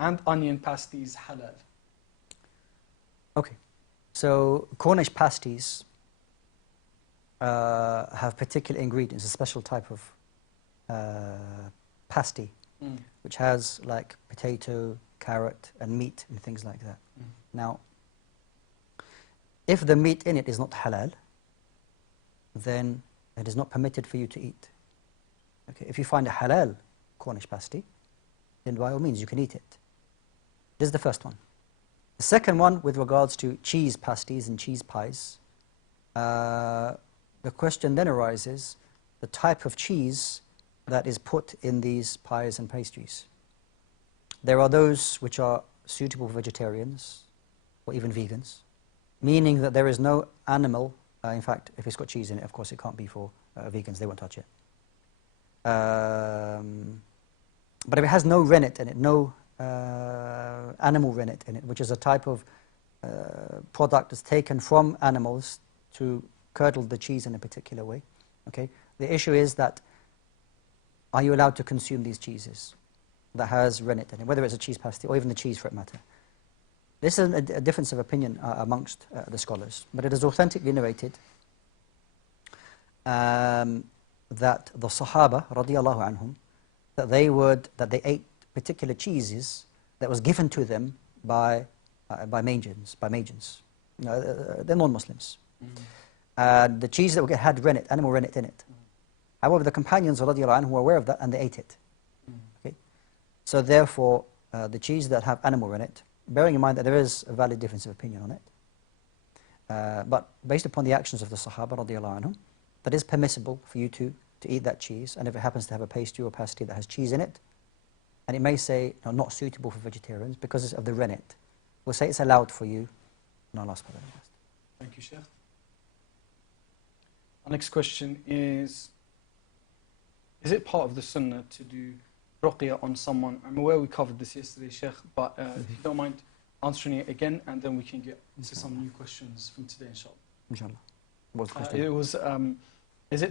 and onion pasties halal? Okay, so Cornish pasties have particular ingredients, a special type of pasty, which has like potato, carrot, and meat and things like that. Now, if the meat in it is not halal, then it is not permitted for you to eat. Okay, if you find a halal Cornish pasty, then by all means you can eat it. This is the first one. The second one, with regards to cheese pasties and cheese pies, the question then arises, the type of cheese that is put in these pies and pastries. There are those which are suitable for vegetarians or even vegans, meaning that there is no animal, in fact, if it's got cheese in it, of course it can't be for vegans, they won't touch it. But if it has no rennet in it, no animal rennet in it, which is a type of product that's taken from animals to curdle the cheese in a particular way, okay? The issue is that, are you allowed to consume these cheeses that has rennet in it, whether it's a cheese pasty or even the cheese for that matter? This is a difference of opinion amongst the scholars, but it is authentically narrated that the Sahaba, radiallahu anhum, that they ate particular cheeses that was given to them by Magians. They're non-Muslims. The cheese that had rennet, animal rennet in it. However, the companions radiallahu anhum were aware of that and they ate it. Okay? So therefore, the cheese that have animal rennet, bearing in mind that there is a valid difference of opinion on it, but based upon the actions of the Sahaba radiallahu anhum, that is permissible for you to eat that cheese, and if it happens to have a pastry or pasty that has cheese in it, and it may say not suitable for vegetarians because of the rennet, we'll say it's allowed for you. And Allah subhanahu wa ta'ala. Thank you, Shaykh. Our next question is it part of the sunnah to do ruqya on someone? I'm aware we covered this yesterday, Shaykh, but if you don't mind answering it again, and then we can get into some new questions from today, inshallah. Inshallah. What's the question? It was, is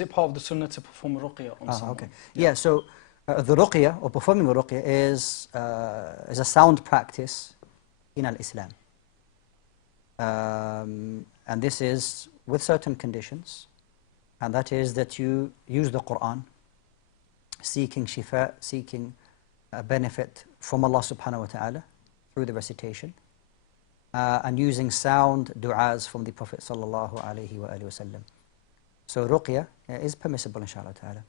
it part of the sunnah to perform ruqya on someone? Okay. Yeah, so the ruqya, or performing the ruqya, is a sound practice in al-Islam. And this is with certain conditions, and that is that you use the Qur'an, seeking shifa, seeking benefit from Allah subhanahu wa ta'ala through the recitation, and using sound du'as from the Prophet sallallahu alayhi wa sallam. So ruqya is permissible, inshallah ta'ala,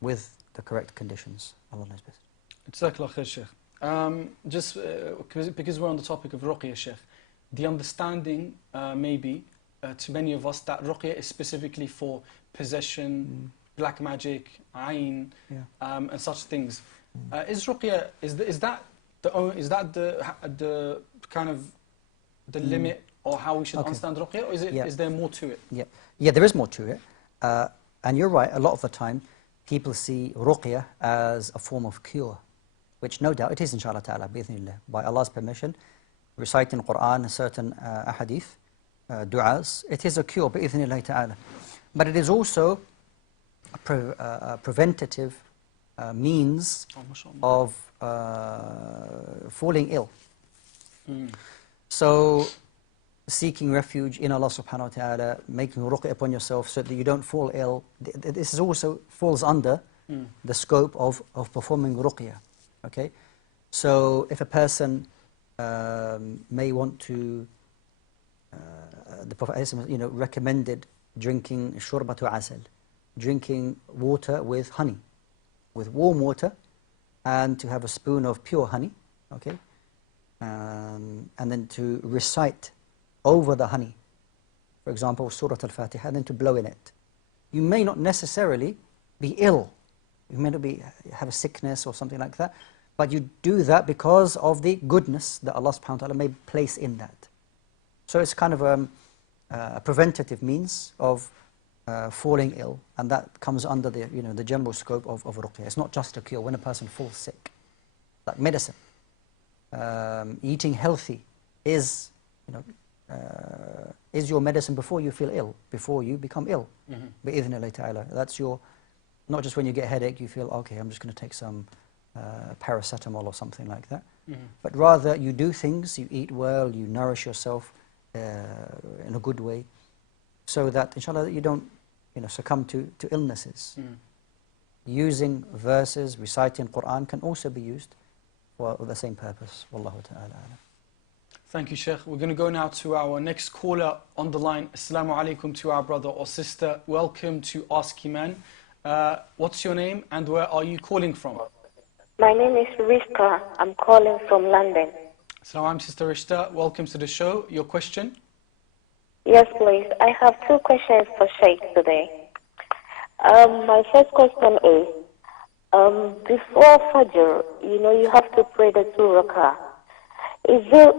with the correct conditions. Allah knows best. Jazakallah khair, Shaykh. Just because we're on the topic of ruqya, Shaykh, the understanding maybe to many of us that ruqya is specifically for possession, black magic, ayn, and such things. Is ruqya, is that the kind of the limit, or how we should understand ruqya, or is there more to it? Yeah, there is more to it. And you're right, a lot of the time people see ruqya as a form of cure, which no doubt it is, inshallah ta'ala, bi-idhnillah, by Allah's permission, reciting Qur'an, certain ahadith, du'as, it is a cure, bi-idhnillah ta'ala. But it is also a preventative means of falling ill. So, seeking refuge in Allah subhanahu wa ta'ala, making ruqya upon yourself so that you don't fall ill, this is also falls under the scope of performing ruqya. Okay? So, if a person may want to, the Prophet recommended drinking shurbatu asal, drinking water with honey, with warm water, and to have a spoon of pure honey, okay? And then to recite over the honey, for example, Surah Al-Fatiha, and then to blow in it. You may not necessarily be ill, you may not have a sickness or something like that, but you do that because of the goodness that Allah subhanahu wa ta'ala may place in that. So it's kind of a preventative means of falling ill, and that comes under the general scope of ruqya. It's not just a cure when a person falls sick, like medicine. Eating healthy is your medicine before you feel ill, before you become ill. Bi-idhnillah ta'ala. That's your, not just when you get a headache, you feel, okay, I'm just going to take some paracetamol or something like that. Mm-hmm. But rather you do things, you eat well, you nourish yourself in a good way, so that inshallah you don't succumb to illnesses. Mm. Using verses, reciting Quran can also be used for the same purpose. Wallahu ta'ala alam. Thank you, Shaykh. We're going to go now to our next caller on the line. Assalamu alaikum to our brother or sister. Welcome to Ask Eman. What's your name and where are you calling from? My name is Rishka. I'm calling from London. Assalamu Sister Rishta. Welcome to the show. Your question? Yes, please. I have two questions for Shaykh today. My first question is, before Fajr, you have to pray the 2 rakah. Is it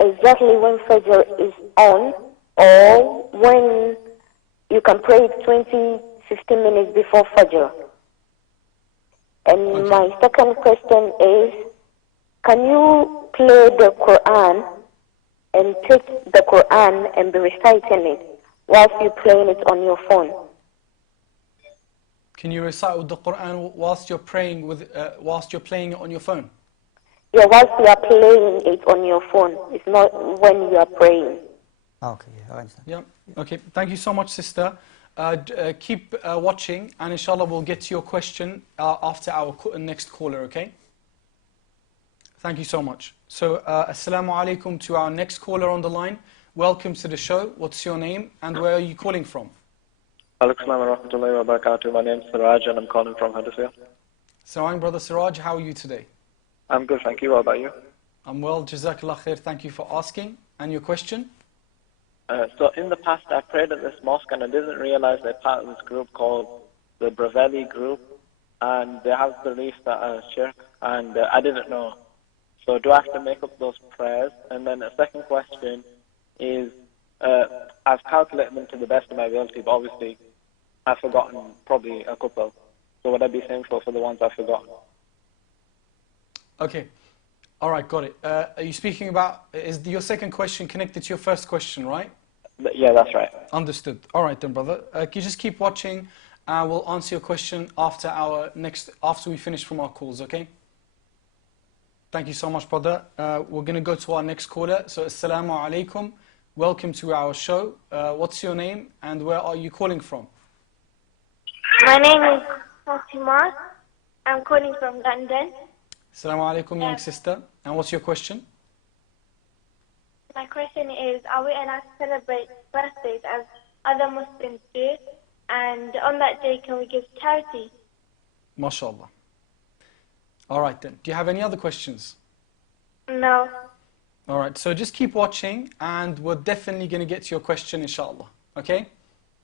exactly when Fajr is on, or when you can pray it 20, 15 minutes before Fajr? And Okay. my second question is, can you play the Quran and take the Quran and be reciting it whilst you're playing it on your phone? Can you recite with the Quran whilst you're praying whilst you're playing it on your phone? Yeah, whilst you are playing it on your phone. It's not when you are praying. Okay, yeah, I understand. Yeah. Okay. Thank you so much, sister. Keep watching, and inshallah we'll get to your question after our next caller. Okay. Thank you so much. So, assalamu alaikum to our next caller on the line. Welcome to the show. What's your name and where are you calling from? Alaikum wa rahmatullahi wa barakatuh. My name is Siraj and I'm calling from Huddersfield. So, I'm Brother Siraj. How are you today? I'm good, thank you. What about you? I'm well. Jazakallah khair. Thank you for asking. And your question? So in the past I prayed at this mosque and I didn't realize they're part of this group called the Bravelli group, and they have belief that I'm Shaykh, and I didn't know. So do I have to make up those prayers? And then a second question is, I've calculated them to the best of my ability, but obviously I've forgotten probably a couple. So would I be thankful for the ones I've forgotten? Okay. All right, got it. Are you speaking about, is your second question connected to your first question, right? Yeah, that's right. Understood. All right then, brother. Can you just keep watching? We'll answer your question after we finish from our calls, okay? Thank you so much, brother. We're going to go to our next caller. So, assalamu alaikum. Welcome to our show. What's your name and where are you calling from? My name is Fatima. I'm calling from London. Assalamu alaikum, young sister. And what's your question? My question is, are we allowed to celebrate birthdays as other Muslims do? And on that day, can we give charity? MashaAllah. All right then. Do you have any other questions? No. All right. So just keep watching and we're definitely going to get to your question, inshallah. Okay?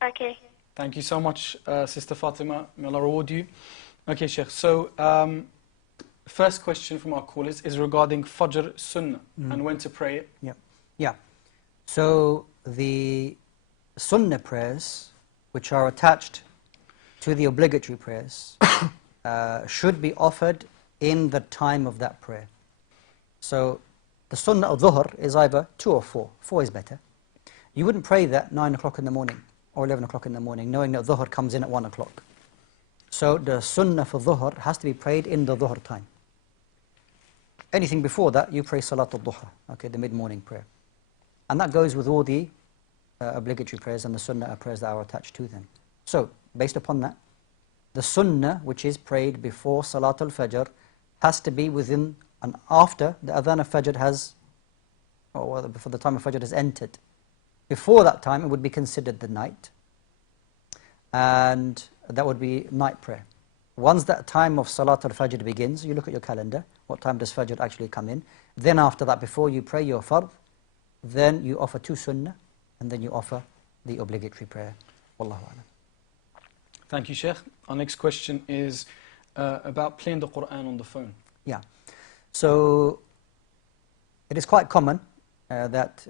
Okay. Thank you so much, Sister Fatima. May Allah reward you. Okay, Shaykh. So, first question from our callers is regarding Fajr Sunnah and when to pray it. Yeah. So the Sunnah prayers, which are attached to the obligatory prayers, should be offered in the time of that prayer. So the Sunnah of Dhuhr is either 2 or 4. 4 is better. You wouldn't pray that 9 o'clock in the morning or 11 o'clock in the morning, knowing that Dhuhr comes in at 1 o'clock. So the Sunnah for Dhuhr has to be prayed in the Dhuhr time. Anything before that, you pray Salatul Duha, okay, the mid-morning prayer. And that goes with all the obligatory prayers and the Sunnah prayers that are attached to them. So, based upon that, the Sunnah, which is prayed before Salatul Fajr, has to be within and after the Adhan of Fajr has, or before the time of Fajr has entered. Before that time, it would be considered the night, and that would be night prayer. Once that time of Salatul Fajr begins, you look at your calendar, what time does Fajr actually come in? Then after that, before you pray your fard, then you offer 2 Sunnah, and then you offer the obligatory prayer. Wallahu a'lam. Thank you, Shaykh. Our next question is about playing the Quran on the phone. Yeah. So, it is quite common that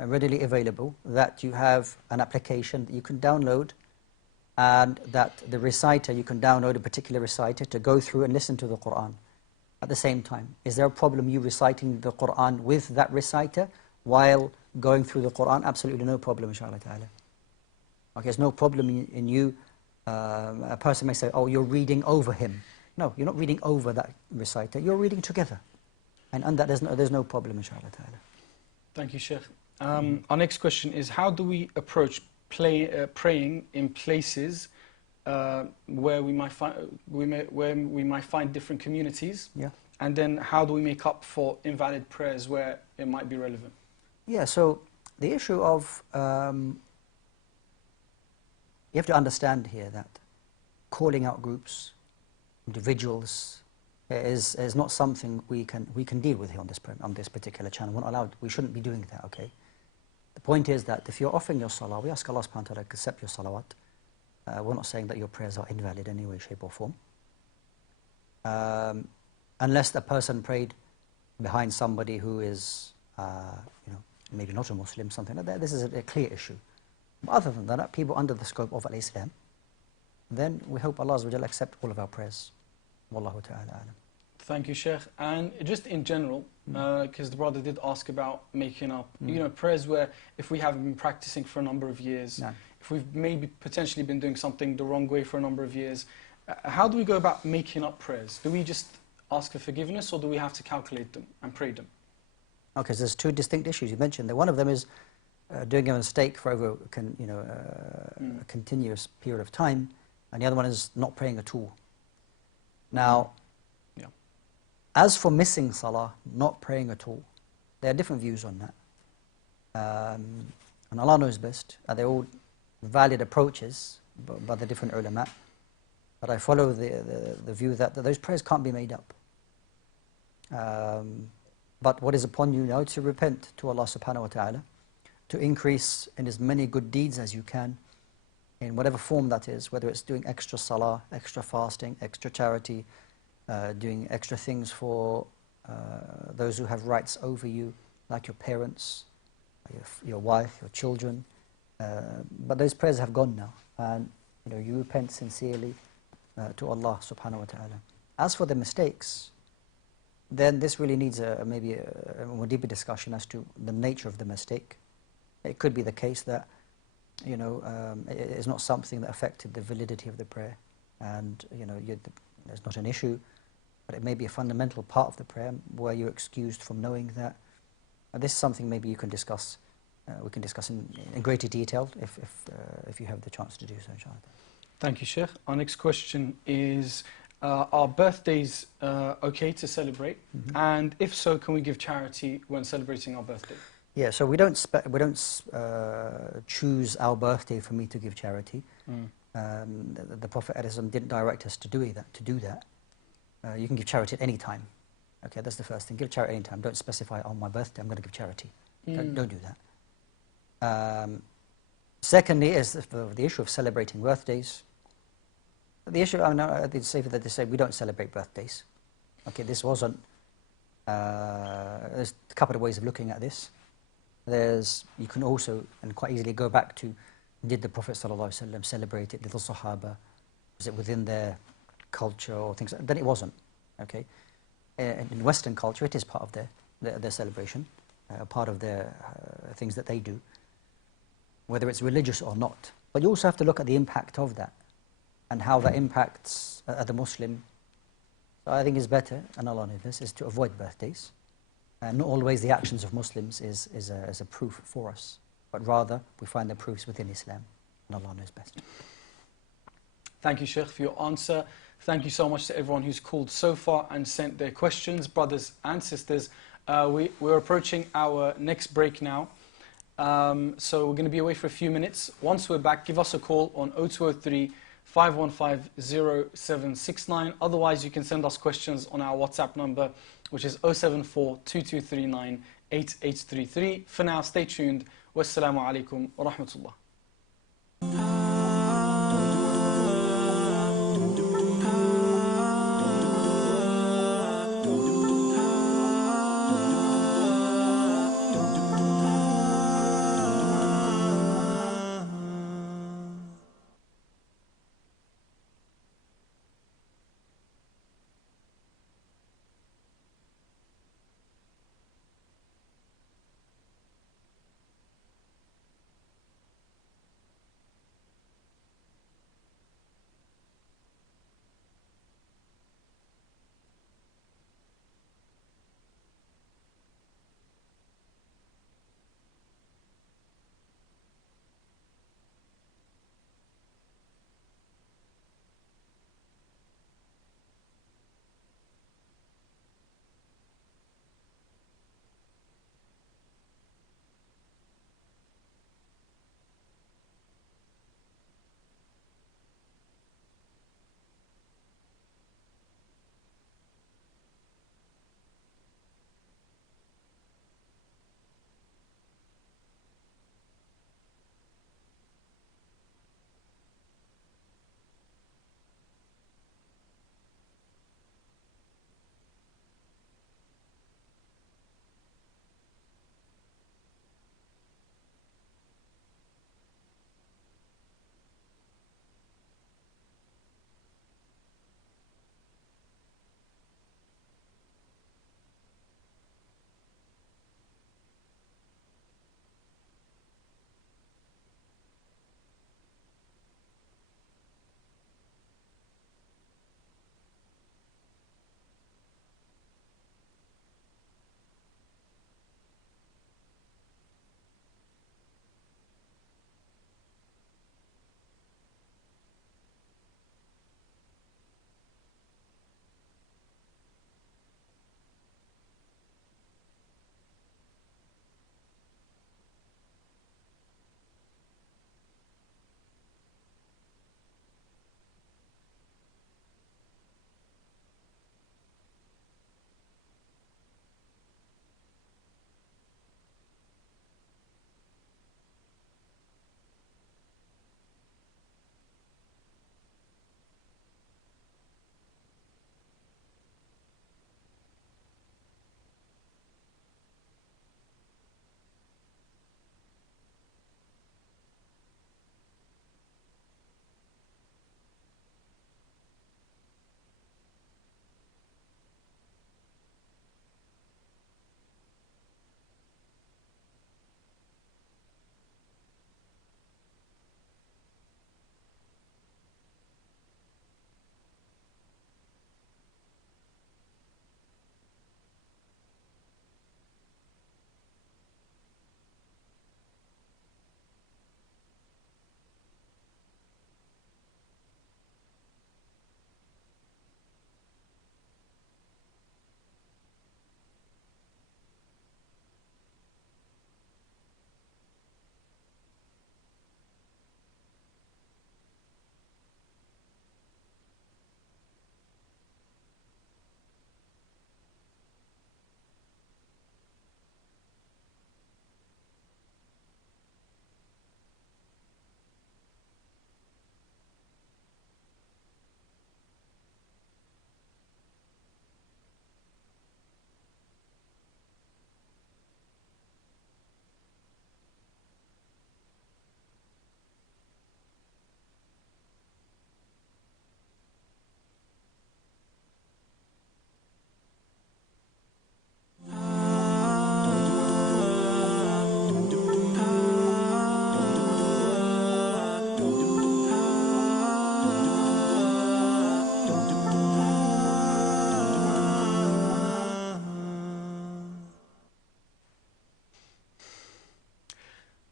readily available that you have an application that you can download, and that the reciter, you can download a particular reciter to go through and listen to the Quran at the same time. Is there a problem you reciting the Quran with that reciter while going through the Quran? Absolutely no problem, inshallah ta'ala. Okay, there's no problem in you. A person may say, oh, you're reading over him. No, you're not reading over that reciter, you're reading together. And that there's no problem, inshallah ta'ala. Thank you, Shaykh. Our next question is, how do we approach praying in places where we might find different communities? Yeah. And then how do we make up for invalid prayers where it might be relevant? Yeah, so the issue of, you have to understand here that calling out groups, individuals, is not something we can deal with here on this particular channel. We're not allowed, we shouldn't be doing that, okay? The point is that if you're offering your salah, we ask Allah subhanahu wa ta'ala to accept your salawat. We're not saying that your prayers are invalid in any way, shape or form. Unless the person prayed behind somebody who is, maybe not a Muslim, something like that. This is a clear issue. But other than that, people under the scope of Al-Islam, then we hope Allah Azza wa Jalla accept all of our prayers. Wallahu ta'ala alam. Thank you, Shaykh. And just in general, because the brother did ask about making up, prayers where if we haven't been practicing for a number of years, if we've maybe potentially been doing something the wrong way for a number of years, how do we go about making up prayers? Do we just ask for forgiveness, or do we have to calculate them and pray them? Okay, so there's two distinct issues you mentioned there. One of them is doing a mistake for over a continuous period of time, and the other one is not praying at all. Now, as for missing salah, not praying at all, there are different views on that. And Allah knows best. They're all valid approaches by the different ulama. But I follow the view that those prayers can't be made up. But what is upon you now to repent to Allah subhanahu wa ta'ala, to increase in as many good deeds as you can, in whatever form that is, whether it's doing extra salah, extra fasting, extra charity, doing extra things for those who have rights over you, like your parents, your wife, your children. But those prayers have gone now, and you repent sincerely to Allah subhanahu wa ta'ala. As for the mistakes, then this really needs maybe a more deeper discussion as to the nature of the mistake. It could be the case that it is not something that affected the validity of the prayer, and there's not an issue, but it may be a fundamental part of the prayer where you're excused from knowing that. This is something maybe you can discuss. We can discuss in greater detail if you have the chance to do so, inshallah. Thank you, Shaykh. Our next question is, are birthdays okay to celebrate? And if so, can we give charity when celebrating our birthday? Yeah, so we don't choose our birthday for me to give charity. The Prophet ﷺ didn't direct us to do that. You can give charity at any time. Okay, that's the first thing. Give charity at any time. Don't specify, on my birthday I'm going to give charity. Don't do that. Secondly is the issue of celebrating birthdays. The issue, I did say that they say we don't celebrate birthdays. Okay, this wasn't, there's a couple of ways of looking at this. You can also, and quite easily, go back to, did the Prophet ﷺ celebrate it? Did the Sahaba? Was it within their culture or things like that? Then it wasn't. Okay, in Western culture, it is part of their celebration, part of their things that they do, whether it's religious or not. But you also have to look at the impact of that and how that impacts the Muslim. So I think it's better, and Allah knows this, is to avoid birthdays. And not always the actions of Muslims is a proof for us, but rather we find the proofs within Islam, and Allah knows best. Thank you, Shaykh, for your answer. Thank you so much to everyone who's called so far and sent their questions, brothers and sisters. We're approaching our next break now. So we're going to be away for a few minutes. Once we're back, give us a call on 0203 515 0769. Otherwise, you can send us questions on our WhatsApp number, which is 074 2239 8833. For now, stay tuned. Wassalamu alaikum wa rahmatullah.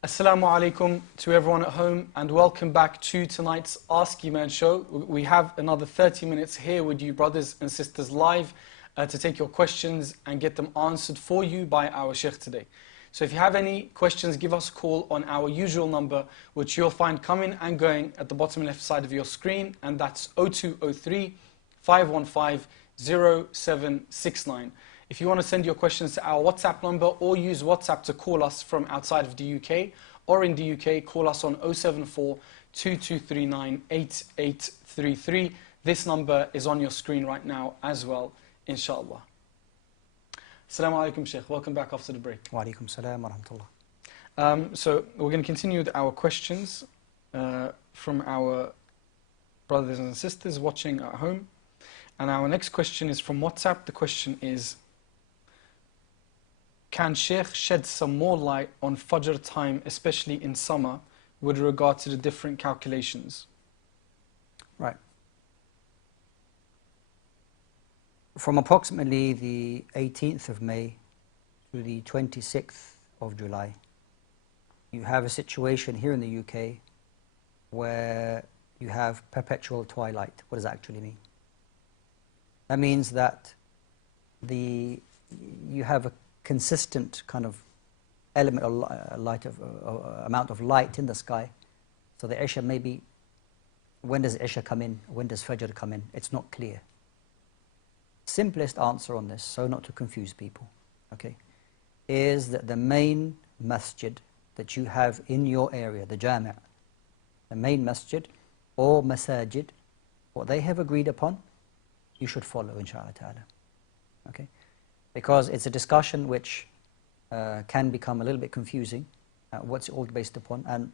Assalamu alaikum to everyone at home and welcome back to tonight's Ask Eman show. We have another 30 minutes here with you brothers and sisters live to take your questions and get them answered for you by our Shaykh today. So if you have any questions, give us a call on our usual number, which you'll find coming and going at the bottom left side of your screen, and that's 0203 515 0769. If you want to send your questions to our WhatsApp number or use WhatsApp to call us from outside of the UK or in the UK, call us on 074 2239 8833. This number is on your screen right now as well, inshallah. Assalamu alaikum, Shaykh. Welcome back after the break. Wa alaikum salam wa rahmatullah. So we're going to continue with our questions from our brothers and sisters watching at home. And our next question is from WhatsApp. The question is, can Shaykh shed some more light on Fajr time, especially in summer, with regard to the different calculations? Right. From approximately the 18th of May to the 26th of July, you have a situation here in the UK where you have perpetual twilight. What does that actually mean? That means that you have a consistent kind of element of amount of light in the sky. So the Isha maybe, when does Isha come in? When does Fajr come in? It's not clear. Simplest answer on this, so not to confuse people, okay, is that the main masjid that you have in your area, the Jami', the main masjid or masajid, what they have agreed upon, you should follow, inshallah ta'ala, okay? Because it's a discussion which can become a little bit confusing, what's it all based upon, and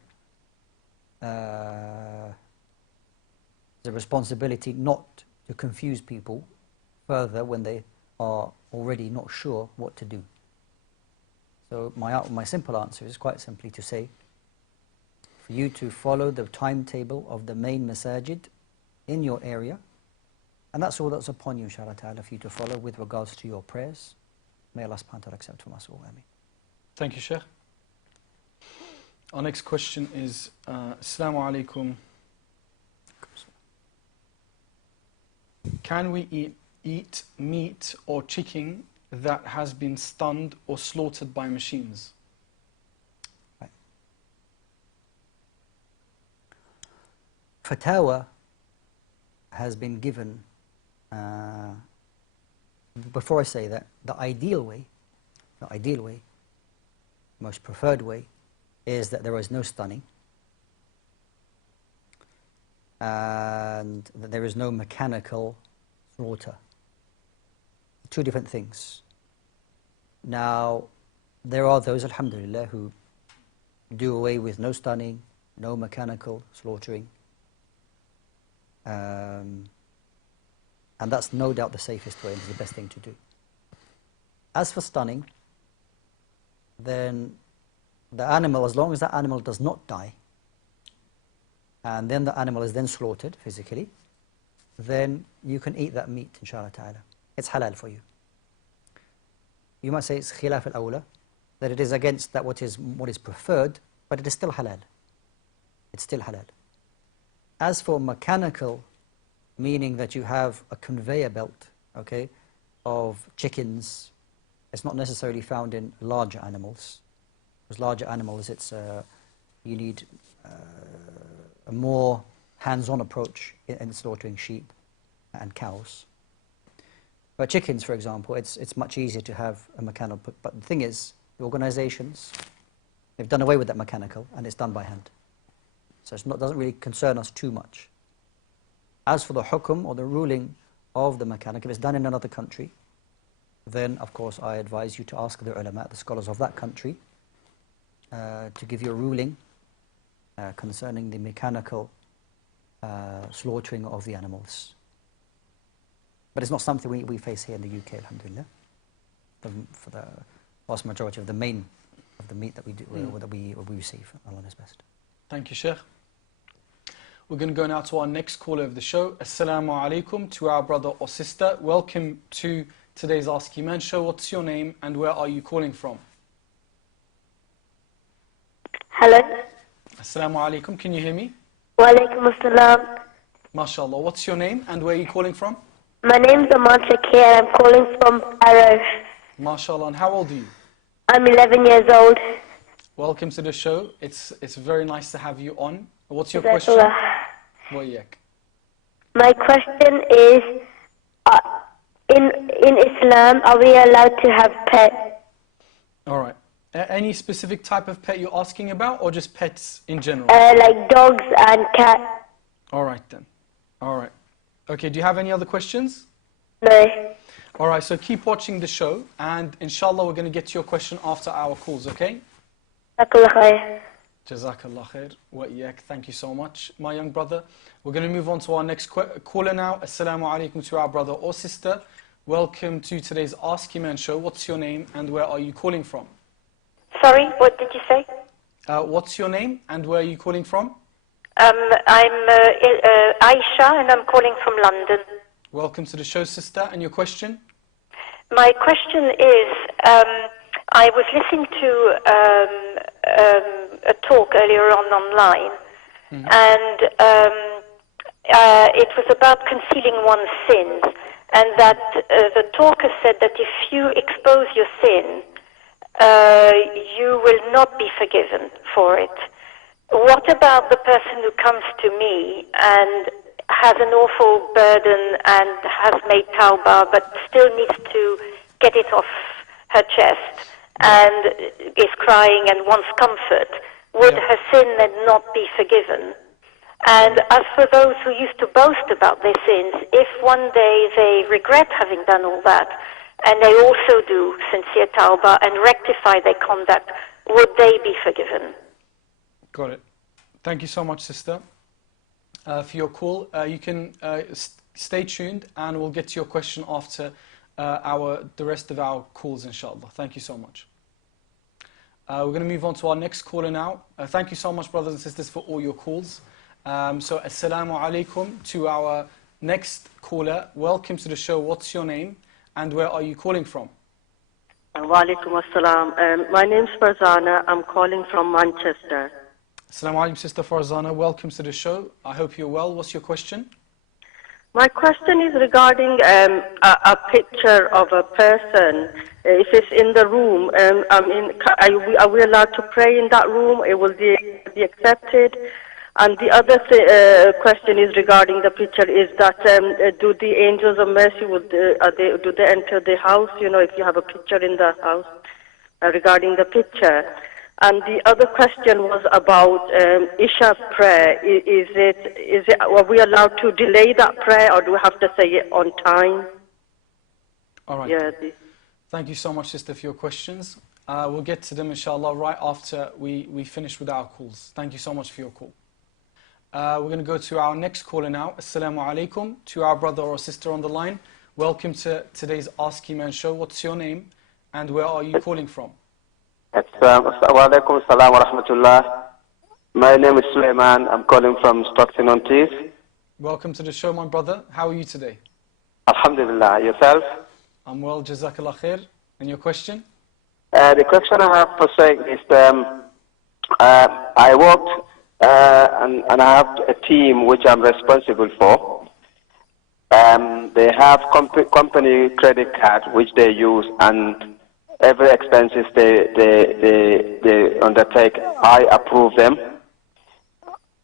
the responsibility not to confuse people further when they are already not sure what to do. So my simple answer is quite simply to say, for you to follow the timetable of the main masajid in your area, and that's all that's upon you, inshallah ta'ala, for you to follow with regards to your prayers. May Allah subhanahu wa ta'ala accept from us all. Ameen. Thank you, Shaykh. Our next question is, Assalamu alaikum. Can we eat meat or chicken that has been stunned or slaughtered by machines? Right. Fatawa has been given, before I say that, the ideal way, most preferred way, is that there is no stunning and that there is no mechanical slaughter. Two different things. Now, there are those, alhamdulillah, who do away with no stunning, no mechanical slaughtering. And that's no doubt the safest way and the best thing to do. As for stunning, then the animal, as long as that animal does not die, and then the animal is then slaughtered physically, then you can eat that meat, inshallah ta'ala. It's halal for you. You might say it's khilaf al-awla, that it is against that what is preferred, but it is still halal. It's still halal. As for mechanical, meaning that you have a conveyor belt, okay, of chickens, it's not necessarily found in larger animals. Because larger animals, you need a more hands-on approach in slaughtering sheep and cows. But chickens, for example, it's much easier to have a mechanical. But the thing is, the organizations, they've done away with that mechanical, and it's done by hand. So it doesn't really concern us too much. As for the hukum or the ruling of the mechanic, if it's done in another country, then of course I advise you to ask the ulama, the scholars of that country, to give you a ruling concerning the mechanical slaughtering of the animals. But it's not something we face here in the UK, alhamdulillah. For the vast majority of the meat that we do, that we receive, Allah knows best. Thank you, Shaykh. We're going to go now to our next caller of the show. Assalamu alaikum to our brother or sister. Welcome to today's Ask Eman show. What's your name and where are you calling from? Hello. Assalamu alaikum. Can you hear me? Wa alaikum assalam. MashaAllah. What's your name and where are you calling from? My name's Eman Channel. I'm calling from Arrow. MashaAllah. And how old are you? I'm 11 years old. Welcome to the show. It's very nice to have you on. What's your question? Jazakallah. Wayak. My question is, in Islam, are we allowed to have pets? All right. Any specific type of pet you're asking about or just pets in general? Like dogs and cats? All right then. All right. Okay, do you have any other questions? No. All right, so keep watching the show and inshallah we're going to get to your question after our calls, okay? Jazakallah khair. Jazakallah khair wa iyak. Thank you so much, my young brother. We're going to move on to our next caller now. Assalamu alaikum to our brother or sister. Welcome to today's Ask Eman show. What's your name and where are you calling from? Sorry, what did you say? What's your name and where are you calling from? I'm Aisha and I'm calling from London. Welcome to the show, sister. And your question? My question is, I was listening to a talk earlier on online, and it was about concealing one's sins, and that the talker said that if you expose your sin, you will not be forgiven for it. What about the person who comes to me and has an awful burden and has made tawbah but still needs to get it off her chest and is crying and wants comfort? Would her sin then not be forgiven? And as for those who used to boast about their sins, if one day they regret having done all that, and they also do sincere tawbah and rectify their conduct, would they be forgiven? Got it. Thank you so much, sister, for your call. You can stay tuned and we'll get to your question after the rest of our calls, inshallah. Thank you so much. We're going to move on to our next caller now. Thank you so much, brothers and sisters, for all your calls. So, assalamu alaikum to our next caller. Welcome to the show. What's your name and where are you calling from? Wa alaikum assalam. My name's Farzana. I'm calling from Manchester. Assalamu alaikum, Sister Farzana. Welcome to the show. I hope you're well. What's your question? My question is regarding a picture of a person. If it's in the room, are we allowed to pray in that room? It will be accepted. And the other question is regarding the picture is that do the angels of mercy, do they enter the house? You know, if you have a picture in the house regarding the picture. And the other question was about Isha prayer. Are we allowed to delay that prayer or do we have to say it on time? All right. Yeah, Thank you so much, sister, for your questions. We'll get to them, inshallah, right after we finish with our calls. Thank you so much for your call. We're going to go to our next caller now. Assalamu alaikum to our brother or sister on the line. Welcome to today's Ask Eman show. What's your name and where are you calling from? Wa alaikum assalam wa rahmatullah. My name is Sulaiman. I'm calling from Stockton-on-Tees. Welcome to the show, my brother. How are you today? Alhamdulillah. Yourself? I'm well, jazakallah khair. And your question? The question I have for Shaykh is, I worked and I have a team which I'm responsible for. They have company credit card which they use, and every expenses they undertake, I approve them.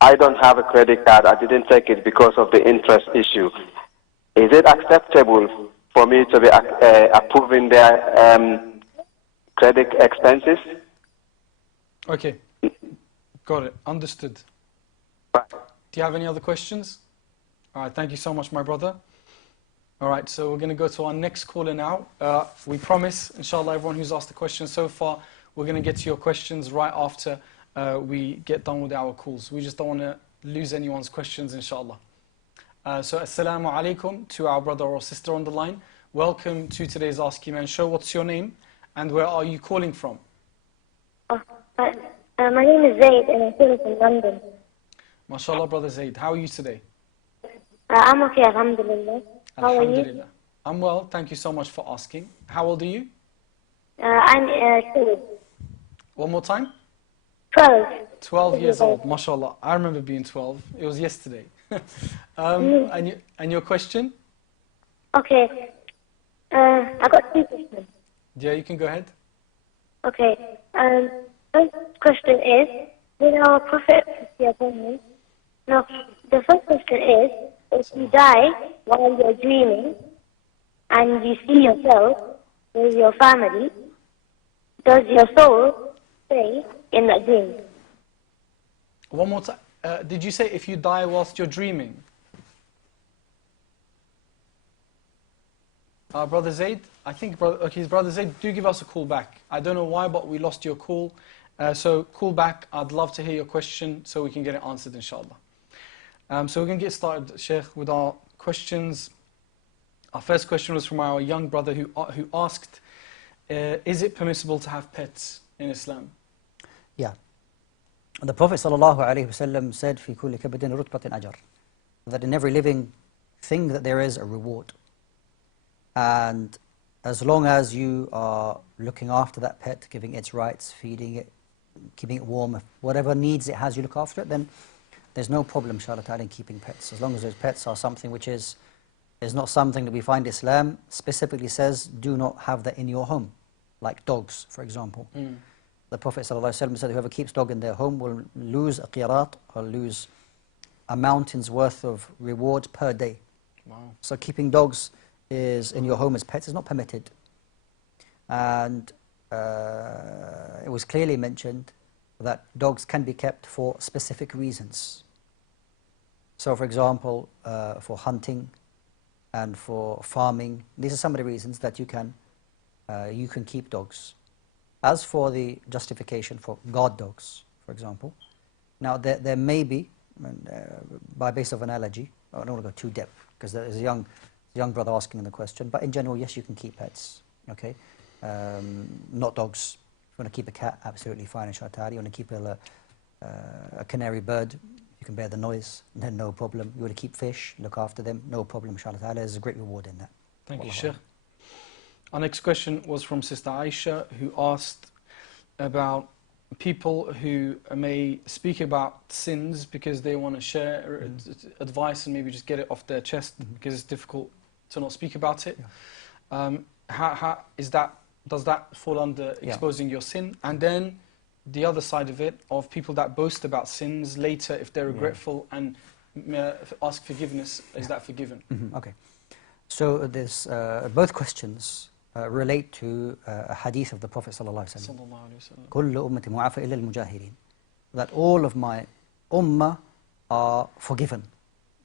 I don't have a credit card. I didn't take it because of the interest issue. Is it acceptable for me to be approving their credit expenses? Okay. Got it. Understood. Right. Do you have any other questions? All right. Thank you so much, my brother. All right. So we're going to go to our next caller now. We promise, inshallah, everyone who's asked a question so far, we're going to get to your questions right after we get done with our calls. We just don't want to lose anyone's questions, inshallah. So, assalamu alaikum to our brother or sister on the line. Welcome to today's Ask Eman show. What's your name and where are you calling from? My name is Zaid and I'm calling from London. MashaAllah, brother Zaid. How are you today? I'm okay, alhamdulillah. How are you? Alhamdulillah. I'm well. Thank you so much for asking. How old are you? I'm 12. One more time? 12. 12 years old, mashallah. I remember being 12. It was yesterday. And your question? Okay. I got two questions. Yeah, you can go ahead. Okay. First question is, with our Prophet, now, the first question is, if you die while you're dreaming and you see yourself with your family, does your soul stay in that dream? One more time. Did you say if you die whilst you're dreaming? Brother Zaid, I think, Brother Zaid, do give us a call back. I don't know why, but we lost your call. So call back. I'd love to hear your question so we can get it answered, inshallah. So we're going to get started, Shaykh, with our questions. Our first question was from our young brother who asked, is it permissible to have pets in Islam? Yeah. The Prophet ﷺ said, في كل كبد رتبة أجر, that in every living thing that there is a reward. And as long as you are looking after that pet, giving its rights, feeding it, keeping it warm, whatever needs it has, you look after it, then there's no problem, inshallah ta'ala, in keeping pets. As long as those pets are something which is not something that we find Islam specifically says, do not have that in your home, like dogs, for example. The Prophet ﷺ said, whoever keeps dog in their home will lose a qirat, or lose a mountain's worth of reward per day. Wow. So keeping dogs is in your home as pets is not permitted. And it was clearly mentioned that dogs can be kept for specific reasons. So for example, for hunting and for farming, these are some of the reasons that you can keep dogs. As for the justification for guard dogs, for example, now there may be, by base of analogy, I don't want to go too deep because there is a young brother asking the question, but in general, yes, you can keep pets, okay? Not dogs. If you want to keep a cat, absolutely fine, inshallah. You want to keep a canary bird, you can bear the noise, then no problem. You want to keep fish, look after them, no problem, inshallah. There's a great reward in that. Thank you, Shaykh. Our next question was from Sister Aisha, who asked about people who may speak about sins because they want to share advice and maybe just get it off their chest because it's difficult to not speak about it. Yeah. How is that? Does that fall under exposing your sin? And then the other side of it, of people that boast about sins later, if they're regretful and ask forgiveness, is that forgiven? Okay. So this both questions relate to a hadith of the Prophet ﷺ. كل أمتي معافى إلا المجاهرين. That all of my ummah are forgiven.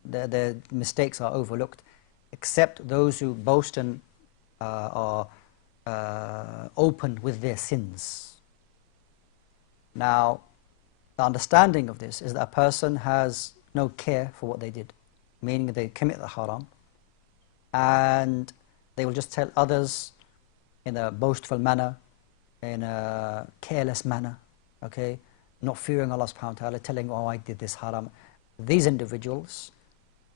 Their mistakes are overlooked, except those who boast and are open with their sins. Now, the understanding of this is that a person has no care for what they did, meaning they commit the haram, and they will just tell others in a boastful manner, in a careless manner, okay, not fearing Allah subhanahu wa ta'ala, telling, oh, I did this haram. These individuals,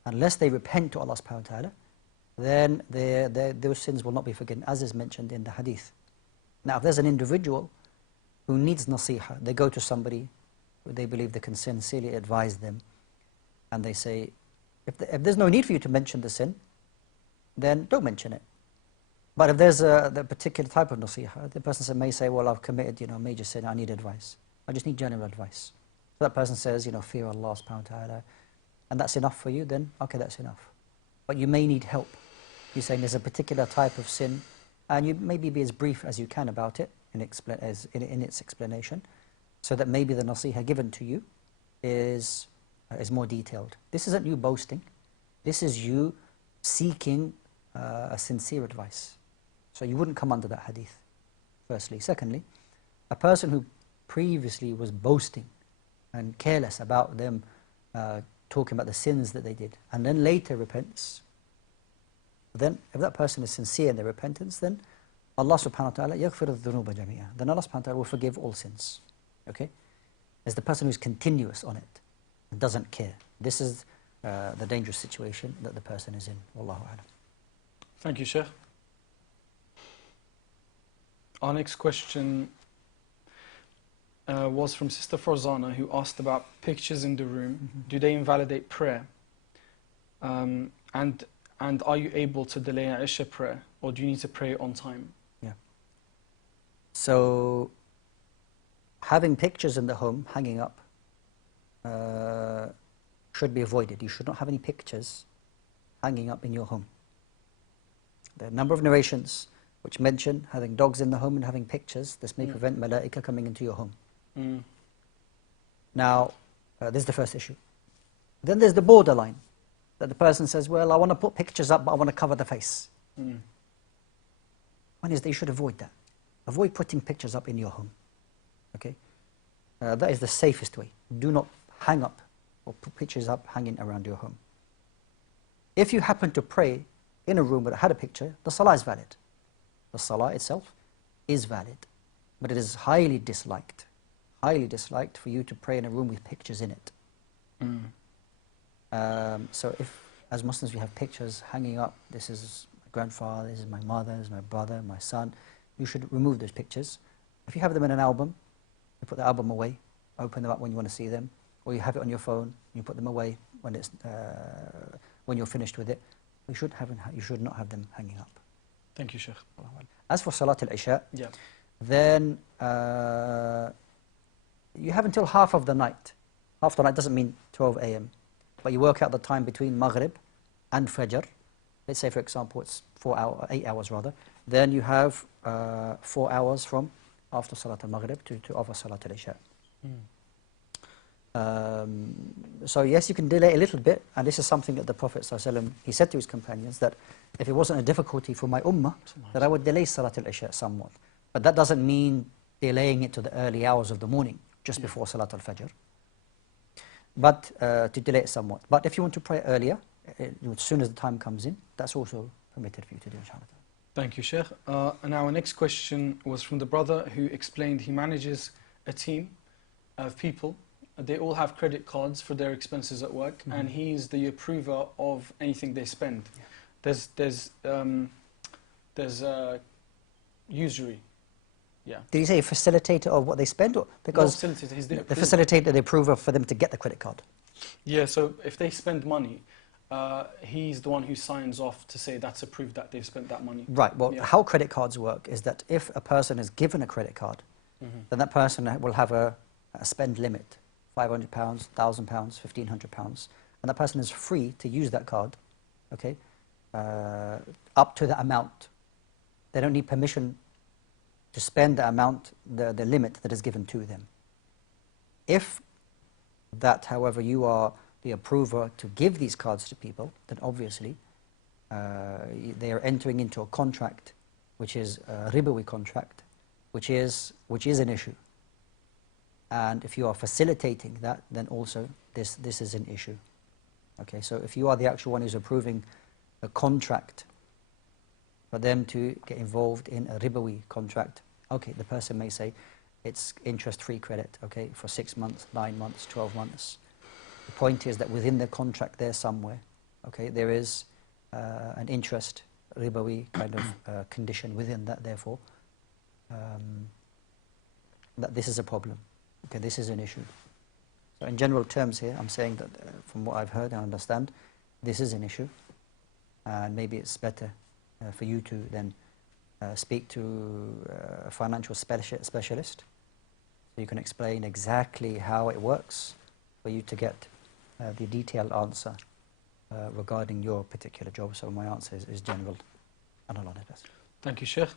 unless they repent to Allah subhanahu wa ta'ala, then those sins will not be forgiven, as is mentioned in the hadith. Now, if there's an individual who needs nasiha, they go to somebody who they believe they can sincerely advise them, and they say, if there's no need for you to mention the sin, then don't mention it. But if there's the particular type of nasiha, the person may say, well, I've committed a major sin, I need advice. I just need general advice. So that person says, fear Allah subhanahu wa ta'ala, and that's enough for you, then okay, that's enough. But you may need help. You're saying there's a particular type of sin, and you maybe be as brief as you can about it in its explanation, so that maybe the nasiha given to you is more detailed. This isn't you boasting. This is you seeking a sincere advice. So you wouldn't come under that hadith, firstly. Secondly, a person who previously was boasting and careless about them talking about the sins that they did, and then later repents, then if that person is sincere in their repentance, then Allah subhanahu wa ta'ala يغفر الذنوب جميعا. Then Allah subhanahu wa ta'ala will forgive all sins. Okay? It's the person who's continuous on it and doesn't care. This is the dangerous situation that the person is in. Wallahu a'lam. Thank you, Shaykh. Our next question was from Sister Farzana, who asked about pictures in the room. Do they invalidate prayer? And are you able to delay an Isha prayer, or do you need to pray on time? Yeah. So, having pictures in the home hanging up should be avoided. You should not have any pictures hanging up in your home. There are a number of narrations which mention having dogs in the home and having pictures. This may prevent malaika coming into your home. Now, this is the first issue. Then there's the borderline, that the person says, well, I want to put pictures up, but I want to cover the face. One is that you should avoid that. Avoid putting pictures up in your home. Okay? That is the safest way. Do not hang up or put pictures up hanging around your home. If you happen to pray in a room that had a picture, the salah is valid. The salah itself is valid, but it is highly disliked for you to pray in a room with pictures in it. So if, as Muslims, we have pictures hanging up, this is my grandfather, this is my mother, this is my brother, my son, you should remove those pictures. If you have them in an album, you put the album away, open them up when you want to see them, or you have it on your phone, you put them away when you're finished with it. You should not have them hanging up. Thank you, Shaykh. As for Salat al-Isha, Yeah. then you have until half of the night. Half the night doesn't mean 12 a.m., but you work out the time between Maghrib and Fajr. Let's say, for example, it's 8 hours rather. Then you have 4 hours from after Salat al-Maghrib to offer Salat al-Isha. So yes, you can delay a little bit, and this is something that the Prophet ﷺ, he said to his companions that if it wasn't a difficulty for my ummah, that I would delay Salat al-Isha somewhat. But that doesn't mean delaying it to the early hours of the morning, just before Salat al-Fajr. But to delay it somewhat. But if you want to pray earlier, as soon as the time comes in, that's also permitted for you to do, inshallah. Thank you, Shaykh. And our next question was from the brother who explained he manages a team of people. They all have credit cards for their expenses at work, and he's the approver of anything they spend. Yeah. There's usury. Yeah. Did he say a facilitator of what they spend? Or because he's the facilitator, the approver for them to get the credit card. Yeah, so if they spend money, he's the one who signs off to say that's approved that they've spent that money. Right, well, how credit cards work is that if a person is given a credit card, then that person will have a spend limit, £500, £1,000, £1,500, and that person is free to use that card, okay, up to the amount. They don't need permission to spend the amount, the limit that is given to them. If that, however, you are the approver to give these cards to people, then obviously they are entering into a contract, which is a ribawi contract, which is an issue. And if you are facilitating that, then also this is an issue. Okay, so if you are the actual one who's approving a contract for them to get involved in a ribawi contract, okay, the person may say it's interest-free credit, okay, for 6 months, 9 months, 12 months. The point is that within the contract there somewhere, okay, there is an interest, ribawi kind of condition within that, therefore, that this is a problem. Okay, this is an issue. So in general terms here, I'm saying that from what I've heard and understand, this is an issue. And maybe it's better for you to then speak to a financial specialist, so you can explain exactly how it works for you to get the detailed answer regarding your particular job. So my answer is general. And Allah knows best. Thank you, Shaykh.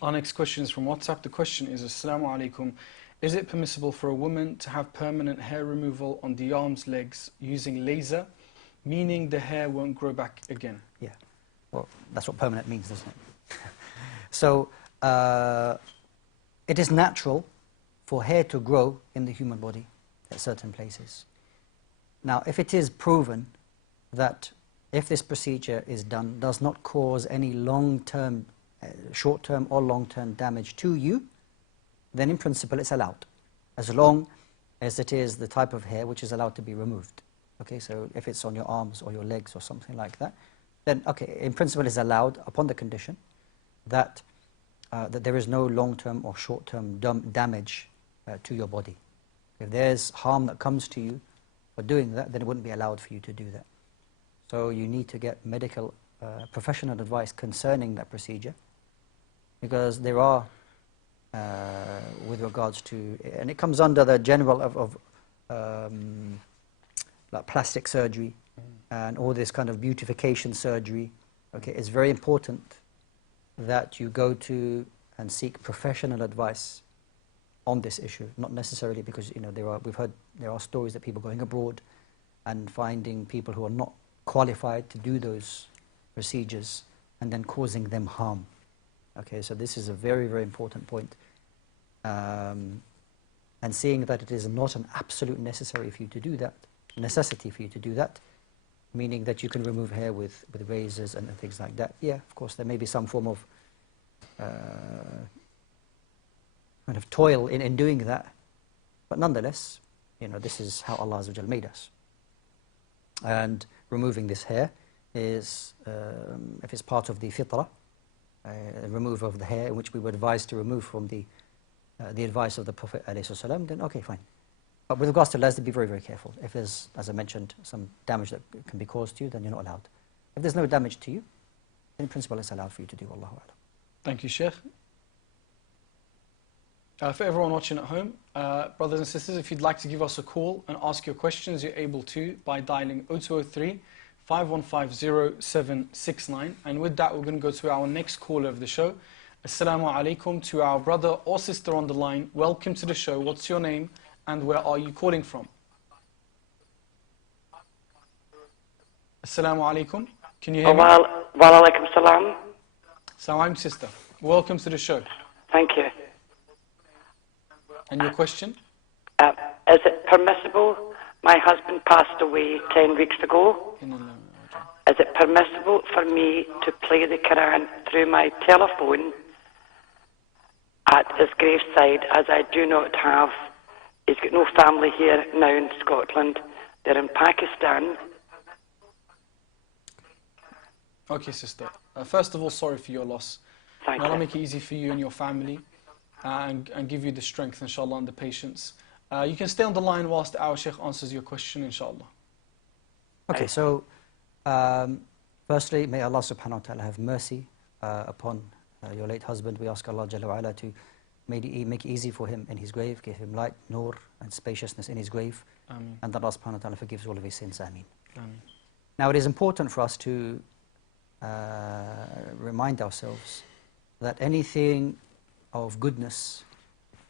Our next question is from WhatsApp. The question is, Assalamu alaikum. Is it permissible for a woman to have permanent hair removal on the arms, legs using laser, meaning the hair won't grow back again? Yeah, well, that's what permanent means, doesn't it? So, it is natural for hair to grow in the human body at certain places. Now, if it is proven that if this procedure is done, does not cause any long-term, short-term or long-term damage to you, then in principle it's allowed, as long as it is the type of hair which is allowed to be removed. Okay, so if it's on your arms or your legs or something like that, then okay, in principle it's allowed upon the condition that, that there is no long-term or short-term damage to your body. If there's harm that comes to you for doing that, then it wouldn't be allowed for you to do that. So you need to get medical professional advice concerning that procedure, because there are, with regards to, and it comes under the general of like plastic surgery and all this kind of beautification surgery. Okay, it's very important that you go to and seek professional advice on this issue. Not necessarily because, you know, we've heard there are stories that people going abroad and finding people who are not qualified to do those procedures and then causing them harm. Okay, so this is a very, very important point. And seeing that it is not an absolute necessity for you to do that, meaning that you can remove hair with razors and things like that. Yeah, of course, there may be some form of kind of toil in doing that, but nonetheless, you know, this is how Allah Azza wa Jal made us. And removing this hair is, if it's part of the fitrah, removal of the hair, in which we were advised to remove from the advice of the Prophet ﷺ, then okay, fine. But with regards to lesbians, be very, very careful. If there's, as I mentioned, some damage that can be caused to you, then you're not allowed. If there's no damage to you, then in principle it's allowed for you to do. Allahu A'lam. Thank you, Shaykh. For everyone watching at home, brothers and sisters, if you'd like to give us a call and ask your questions, you're able to by dialing 0203 5150 769. And with that, we're going to go to our next caller of the show. Assalamu alaikum to our brother or sister on the line. Welcome to the show. What's your name and where are you calling from? Assalamu alaikum. Can you hear me? Wa alaikum salam. Salam, sister. Welcome to the show. Thank you. And your question? Is it permissible? My husband passed away 10 weeks ago. Is it permissible for me to play the Quran through my telephone at his graveside, as I do not have, he's got no family here now in Scotland. They're in Pakistan. Okay, sister. First of all, sorry for your loss. Thank May Allah you. make it easy for you and your family and give you the strength, inshallah, and the patience. You can stay on the line whilst our Shaykh answers your question, inshallah. Okay, so firstly, may Allah subhanahu wa ta'ala have mercy upon your late husband. We ask Allah Jalla wa Ala to make it easy for him in his grave, give him light, nur, and spaciousness in his grave. Ameen. And that Allah subhanahu wa ta'ala forgives all of his sins. Ameen. Ameen. Now, it is important for us to remind ourselves that anything of goodness,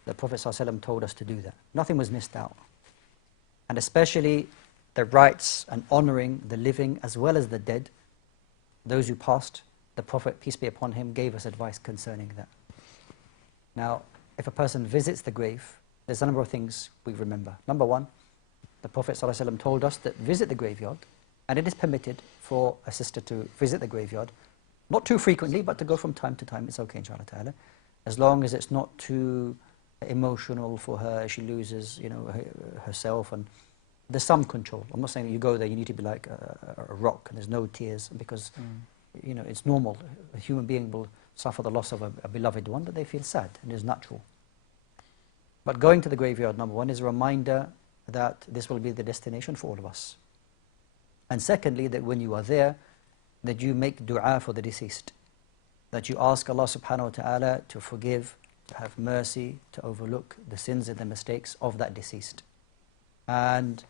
the Prophet ﷺ told us to do that. Nothing was missed out. And especially the rights and honoring the living as well as the dead, those who passed, the Prophet, peace be upon him, gave us advice concerning that. Now, if a person visits the grave, there's a number of things we remember. Number one, the Prophet ﷺ told us that visit the graveyard, and it is permitted for a sister to visit the graveyard, not too frequently, but to go from time to time. It's okay, inshallah ta'ala, as long as it's not too emotional for her, she loses, you know, herself, and there's some control. I'm not saying that you go there, you need to be like a rock, and there's no tears, because you know, it's normal. A human being will suffer the loss of a beloved one, that they feel sad, and it's natural. But going to the graveyard, number one, is a reminder that this will be the destination for all of us. And secondly, that when you are there, that you make dua for the deceased, that you ask Allah subhanahu wa ta'ala to forgive, to have mercy, to overlook the sins and the mistakes of that deceased. And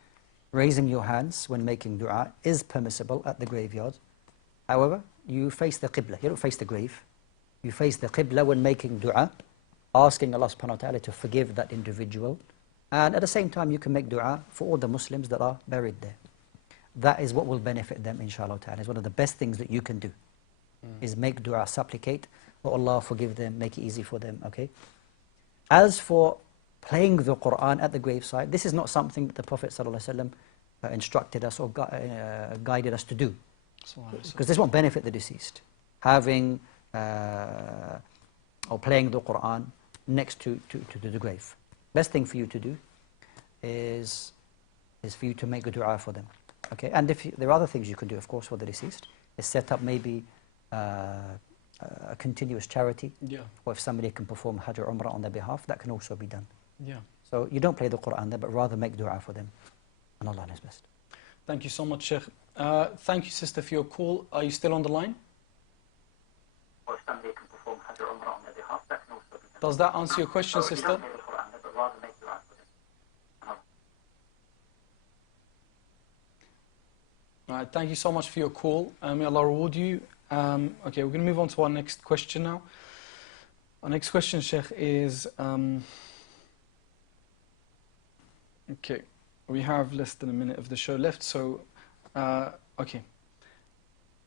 raising your hands when making dua is permissible at the graveyard. However, you face the qibla, you don't face the grave. You face the qibla when making dua, asking Allah subhanahu wa ta'ala to forgive that individual. And at the same time, you can make dua for all the Muslims that are buried there. That is what will benefit them, inshallah ta'ala. It's one of the best things that you can do, is make dua, supplicate, oh Allah forgive them, make it easy for them, okay? As for playing the Quran at the graveside, this is not something that the Prophet ﷺ instructed us or guided us to do. Because this won't benefit the deceased. Having or playing the Quran next to the grave. Best thing for you to do is for you to make a dua for them. Okay, and if there are other things you can do, of course, for the deceased, is set up maybe a continuous charity, or if somebody can perform Hajj or Umrah on their behalf, that can also be done. Yeah. So you don't play the Quran there, but rather make dua for them. And Allah knows best. Thank you so much, Shaykh. Thank you, sister, for your call. Are you still on the line? Or somebody can perform Hajj or Umrah on their behalf. That can also be done. Does that answer your question, sister? You don't play the Quran there, but rather make dua for them. All right, thank you so much for your call. May Allah reward you. Okay, we're going to move on to our next question now. Our next question, Shaykh, is... okay, we have less than a minute of the show left, so... okay.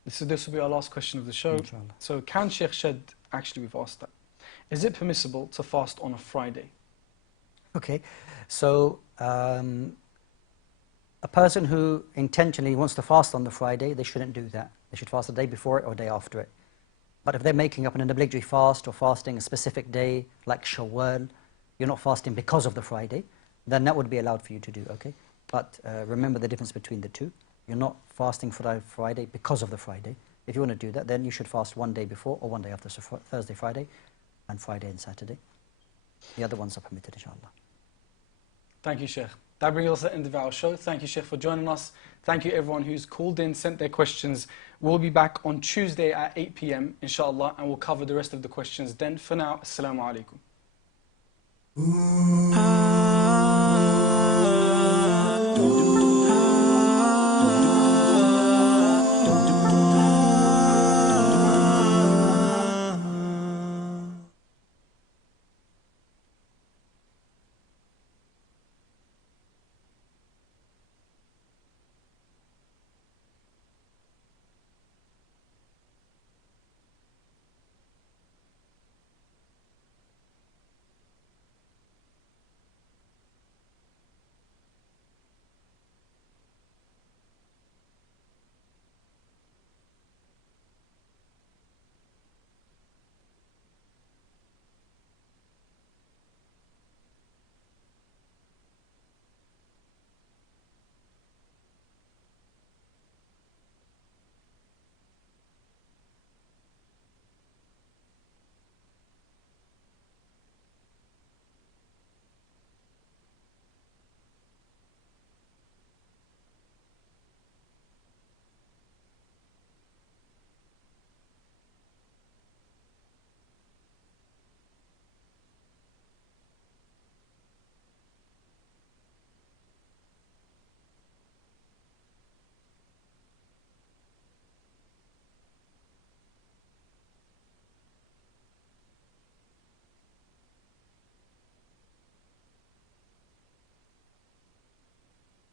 This will be our last question of the show. Inshallah. So, can Shaykh shed... Actually, we've asked that. Is it permissible to fast on a Friday? Okay, so a person who intentionally wants to fast on the Friday, they shouldn't do that. They should fast the day before it or day after it. But if they're making up an obligatory fast or fasting a specific day, like Shawwal, you're not fasting because of the Friday, then that would be allowed for you to do, okay? But remember the difference between the two. You're not fasting for Friday because of the Friday. If you want to do that, then you should fast one day before or one day after, so Thursday, Friday, and Friday and Saturday. The other ones are permitted, inshallah. Thank you, Shaykh. That brings us to the end of our show. Thank you, Shaykh, for joining us. Thank you, everyone who's called in, sent their questions. We'll be back on Tuesday at 8 p.m, inshallah, and we'll cover the rest of the questions then. For now, Assalamu alaikum.